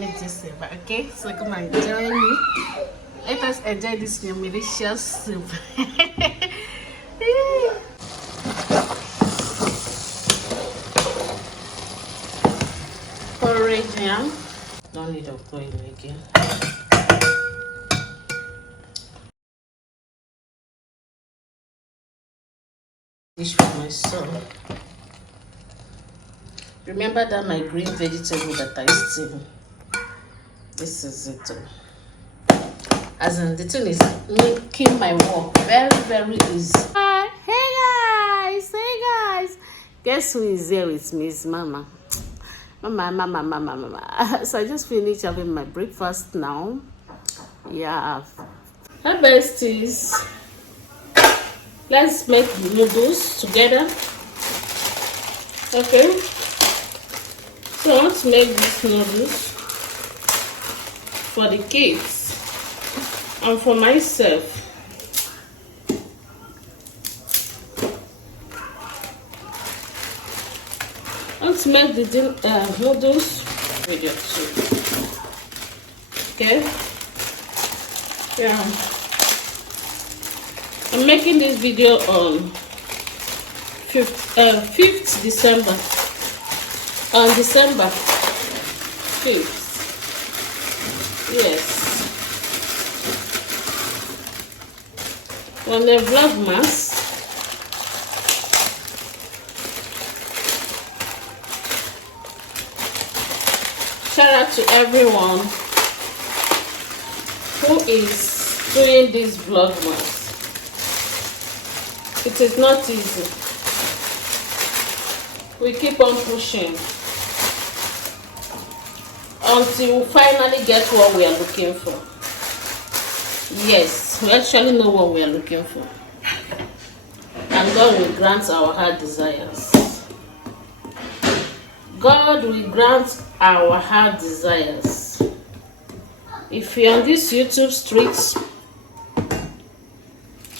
finish this soup. Okay, so come and join me. Let us enjoy this nutritious soup. Porridge yam. Don't need to boil again. Dish for my son. Remember that my green vegetable that I steam. This is it. As in, the thing is making my work very easy. Hey guys. Guess who is here with me? Is Mama. Mama. So I just finished having my breakfast now. Yeah. Hi besties. Let's make the noodles together. Okay. So I want to make these noodles for the kids and for myself. I want to make the noodles with your soup. Okay. Yeah. I'm making this video on 5th December. On December 5th. Yes. On the Vlogmas. Shout out to everyone who is doing this Vlogmas. It is not easy. We keep on pushing until we finally get what we are looking for. Yes, we actually know what we are looking for. And God will grant our heart desires. God will grant our heart desires. If you're on this YouTube streets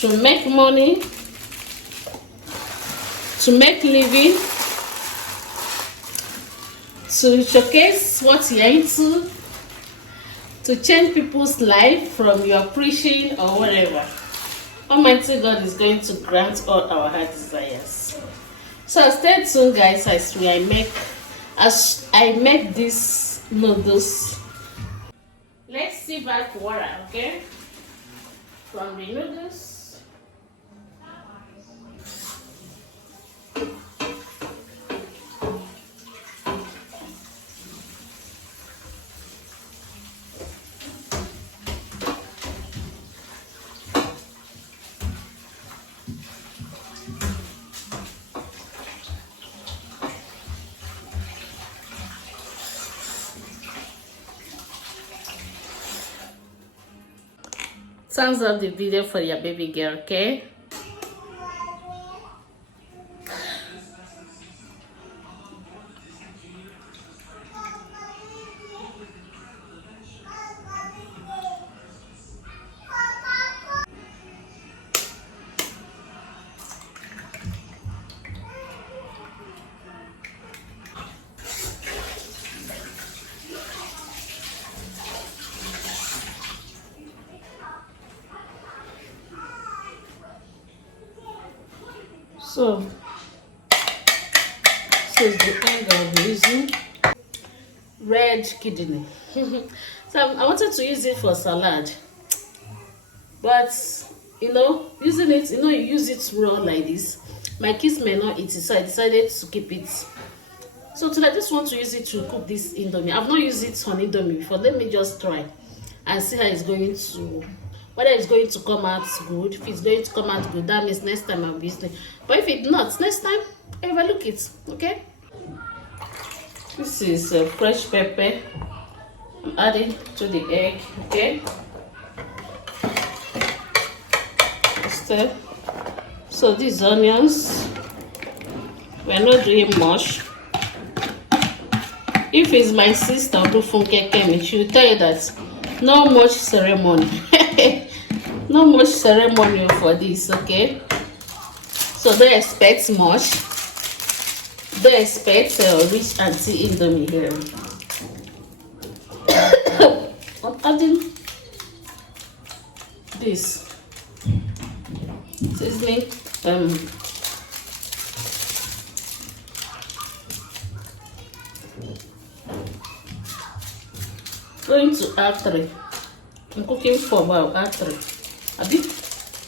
to make money, to make living, to showcase what you're into, to change people's life from your preaching or whatever, Almighty God is going to grant all our heart desires. So stay tuned, guys, as I make these noodles. Let's see back water, okay, from the noodles. Thumbs up the video for your baby girl, okay? So this is the end of using red kidney. So I wanted to use it for salad, but using it, you use it raw like this, my kids may not eat it, so I decided to keep it. So today I just want to use it to cook this indomie. I've not used it on indomie before. Let me just try and see how it's going to, whether it's going to come out good. If it's going to come out good, that means next time I'll be using it. But if it's not, next time I overlook it. Okay. This is fresh pepper. I'm adding to the egg. Okay. Stir. So these onions, we're not doing much. If it's my sister Odufunke Kemi, she will tell you that no much ceremony. No much ceremony for this, okay? So don't expect much. Don't expect rich auntie indomie here. adding this seasoning. Going to add 3. I'm cooking for about add 3. A bit,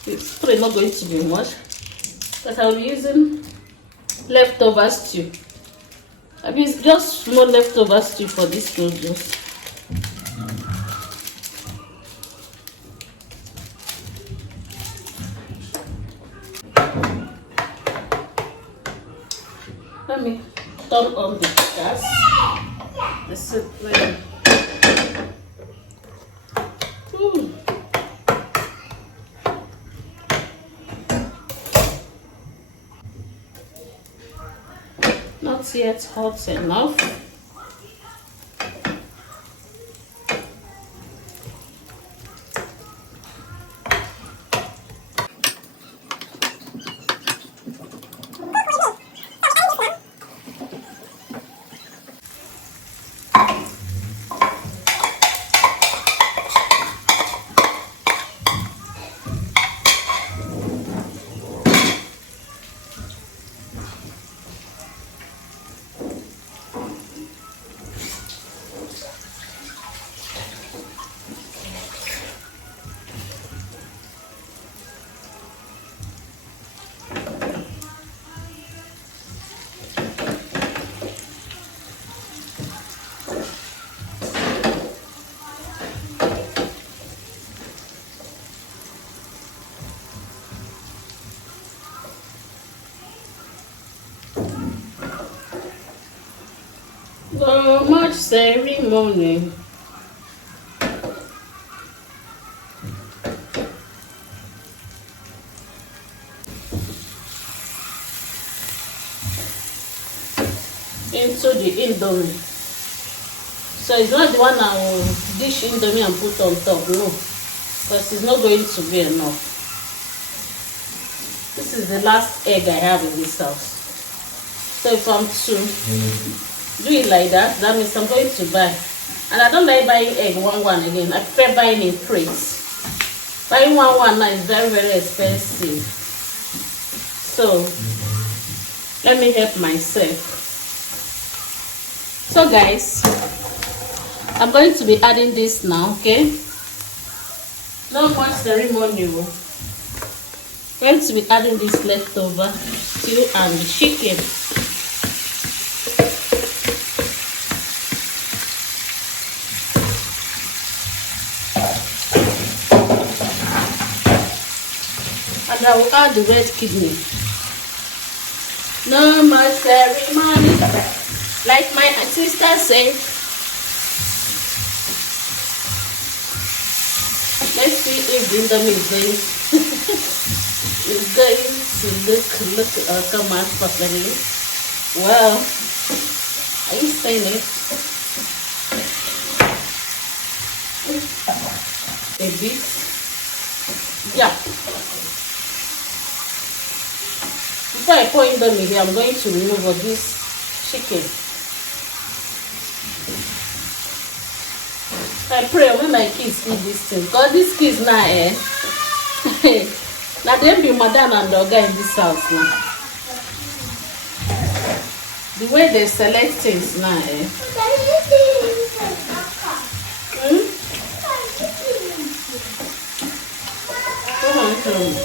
it's 3 not going to be much, but I'll be using leftover stew. I mean, just small leftover stew for this noodles. Let me turn on the gas. This is ready. Not yet hot enough. So much ceremony. Into the indomie. So it's not the one I will dish indomie and put on top, no, because it's not going to be enough. This is the last egg I have in this house. So if I'm to do it like that, that means I'm going to buy. And I don't like buying egg one again. I prefer buying in crates. Buying one now is very, very expensive. So let me help myself. So guys, I'm going to be adding this now, okay? No more ceremony. I'm going to be adding this leftover stew and the chicken. And I will add the red kidney. No more ceremony. Like my sister said, let's see if the indomie is going to look come out properly. Well, are you saying it? A bit. Yeah. Before I pour indomie here, I'm going to remove all this chicken. I pray when my kids eat this thing, because these kids now, now they be madam and dogger in this house now. The way they select things now, Come on.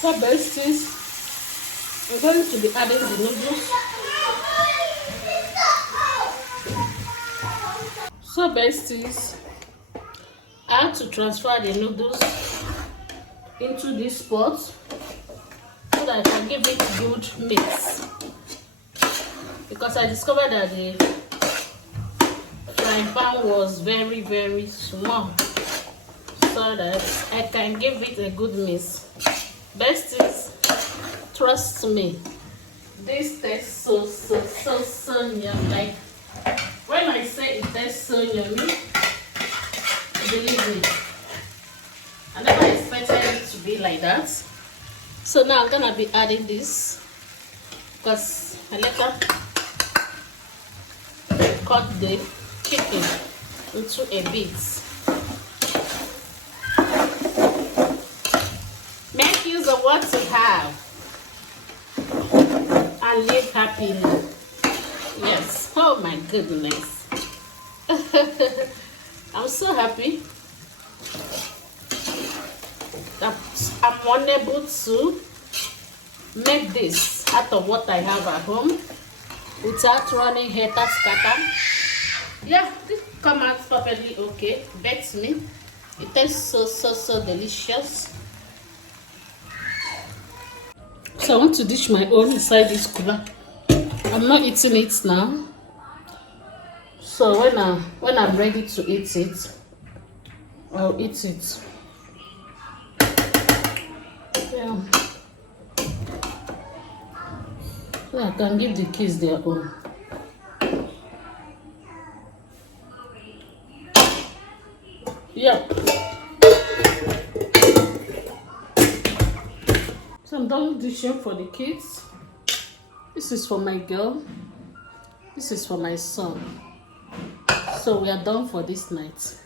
So besties, I'm going to be adding the noodles. So besties, I have to transfer the noodles into this pot so that I can give it good mix. Because I discovered that the frying pan was very, very small. so that I can give it a good mix. Best is, trust me, this tastes so yummy. Like, when I say it tastes so yummy, believe me, I never expected it to be like that. So now I'm gonna be adding this, because I later cut the chicken into a bit. Make use of what you have and live happily. Yes. Oh my goodness. I'm so happy that I'm unable to make this out of what I have at home without running hater scatter. Yeah, this come out perfectly okay. Bet me, it tastes so delicious. So I want to dish my own inside this cooler. I'm not eating it now. So when I'm ready to eat it, I'll eat it. Yeah. So I can give the kids their own. Yeah. So I'm done dishing for the kids. This is for my girl. This is for my son. So we are done for this night.